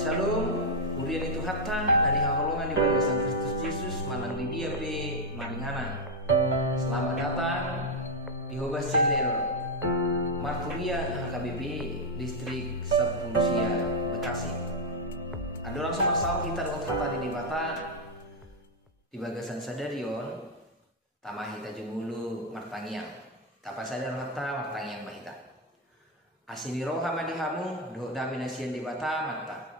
Shalom, Urian itu hatta nani haholongan di bagasan Kristus Yesus manang di dia pe maringana. Selamat datang di Hobas Channel Marturia HKBP Distrik Sepulusia Bekasi. Ada langsung masalah kita dot hatta di bata di bagasan sadarion tamah hita jumulu martangiang. Tapa sadar hatta martangiang mahita. Asini roha madihamu do dami nasian di bata mata.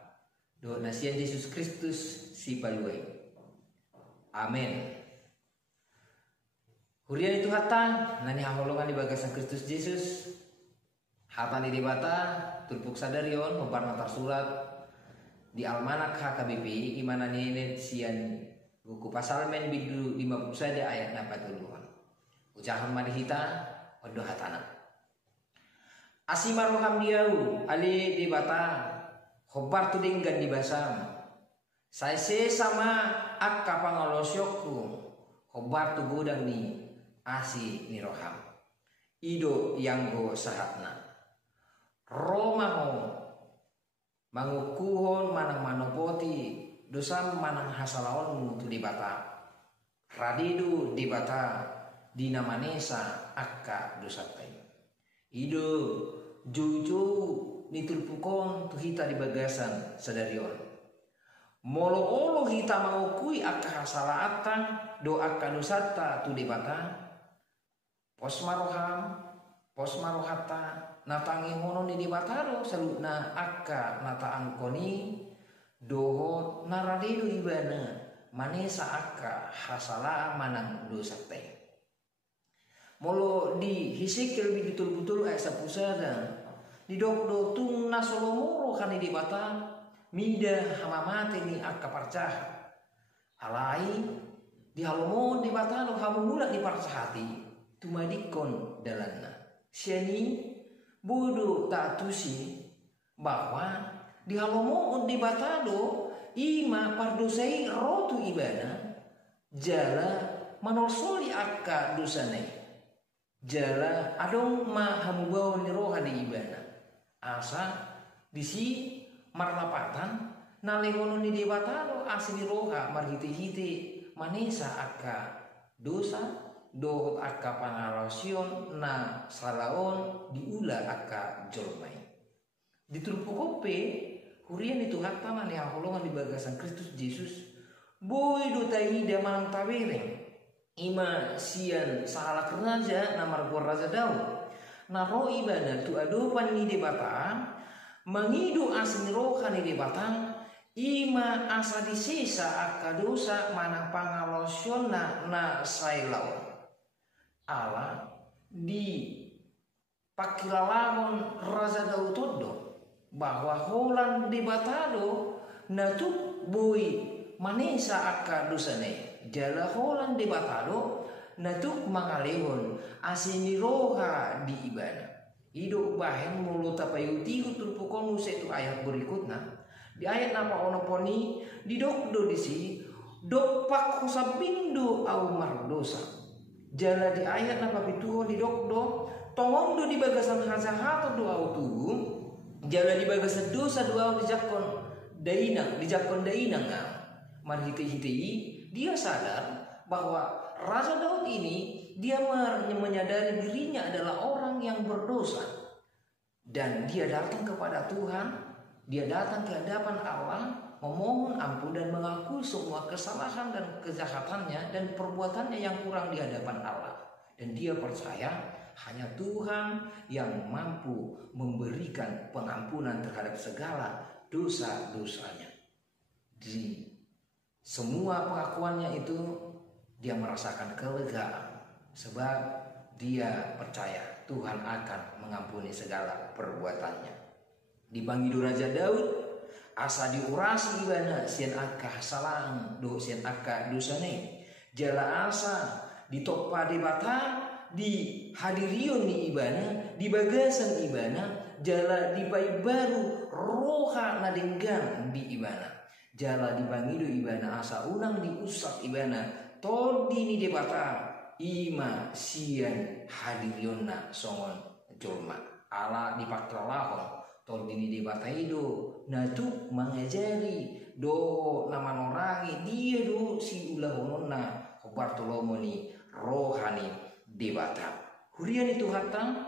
Do nasian Yesus Kristus si paluai. Amin. Hurian itu hatta nani haholongan di bagasan Kristus Yesus. Hatta di bata turpuk sadarion membar matar surat di almanak HKBP imana nenet sian buku pasal men bidu 50 saja ayat 40. Ucahan madihita odo hatana. Asimaroham diau ali di bata khobar tudinggan di basam. Saya sama akka pangalosyokku khobar tu gudang ni asi ni roham. Ido yang go sahatna. Romaho mangukuhon manang manopoti dosam manang hasalaon mutu di bata. Radidu di bata dina manesa akka dosatai. Ido juju nitulpukon tu hita di bagasan sadarion. Molo olo hita mangukui akka hasalaatan do akka dosata tu di bata. Posmarohata natangi hono ni di bataro salutna akka nata angkoni doho naradidu ibana manesa akka hasala manang dosate. Molo di Hesekiel betul-betul ayat 10 di dokdo tungna solomoro kani di bata mida hamamate ni akka parcaha alai di halomo di bata lo hamu mula di parcahati tumadikon dalanna siani bodo tatusi bahwa di halomo di bata do ima pardosai rotu ibana jala manorsoli akka dosane jala adong ma hamubau ni roha di ibana asa disi marlapatan nalehono ni debataro asli roha marhite-hite manesa akka dosa dohot akka pangalasion na salaon diula akka jormai diturpukope hurian itu hatta mani haholongan di bagasan Kristus Yesus boy do taida manang tawereng ima sian sahala kernaja namar gor raja Daud naro ibadah tu adopan ni debata mengidu asni roha ni debata ima asa disisa akadosa manang pangalosiona na sailaon ala di pakilalahon raja Daud todo bahwa holan debatado natuk boy manesa akadosane jala holan di batado natuk mangalehon asini roha di ibana ido bahen mulut tapayuti turpukon setu ayat berikutnya di ayat nama onoponi di dokdo disi dopak kusabindo au mardosa jala di ayat nama pituho di dokdo tongondo di bagasan hazahato do au tubuh jala di bagasan dosa do au dijakon dainang marhite-hitei dia sadar bahwa Raja Daud ini dia menyadari dirinya adalah orang yang berdosa dan dia datang kepada Tuhan, dia datang ke hadapan Allah memohon ampun dan mengakui semua kesalahan dan kejahatannya dan perbuatannya yang kurang di hadapan Allah dan dia percaya hanya Tuhan yang mampu memberikan pengampunan terhadap segala dosa-dosanya. Di semua pengakuannya itu dia merasakan kelegaan sebab dia percaya Tuhan akan mengampuni segala perbuatannya. Di Bangidu Raja Daud asa diurasi ibana sian akka salang do sian akka dosane jala asa ditopa debata di hadirion ni ibana di bagasan ibana jala di bayi baru roha nadenggan di ibana jala di Bangidu ibana asa unang diusap ibana todi ni debata ima sian hadirionna songon jolma ala di patralahon tol dini debataido natuk mengajari do nama orangi dia do si ulah hononna Bartolomo ni rohani debata hurian itu hatang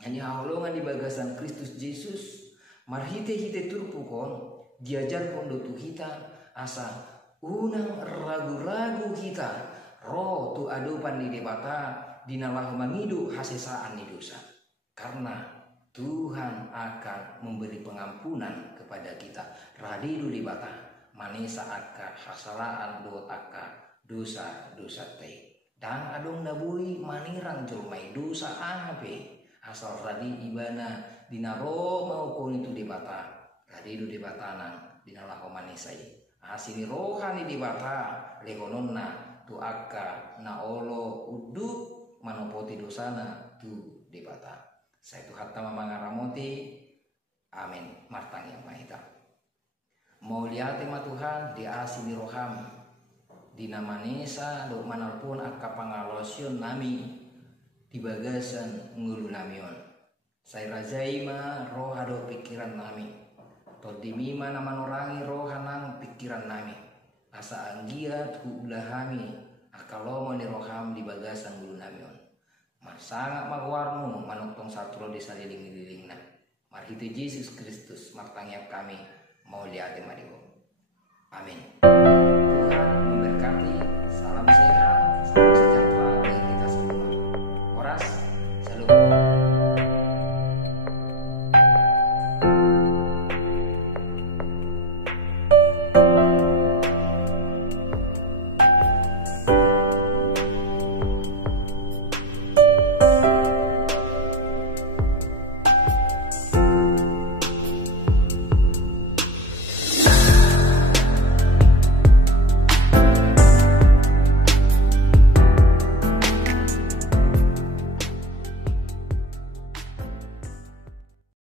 hanya holongan di bagasan Kristus Yesus marhite-hite turpukon diajar pun tu kita asa unang ragu-ragu kita roh tu adupan di debata dinalah mangidu hasesaan di dosa karena Tuhan akan memberi pengampunan kepada kita radidu debata manesa akka hasalaan do akka dosa-dosa teh dan adong nabui manirang julmai dosa ape asal radi ibana dinaro mau kon itu debata radidu debatana dinalah manisai asini rohani debata legononna tu akka na olo uduk manopoti dosana tu debata saya tu hatta mangaramoti amin martang yang mahita mau lihat tema Tuhan di asini roham dina manesa do manalpun akka pangalosion nami di bagasan ngulu namion saya rajaima roh ado pikiran nami todimima nama norangi rohanang pikiran nami asa anggiat ku ulahami akalomo ni roham di bagasan ngulu namion sangat magwarmu manutong satro di saliling-lilingna marhito Yesus Kristus martangyap kami mau lihat marigo amin. Tuhan memberkati, salam sehat, salam sejahtera.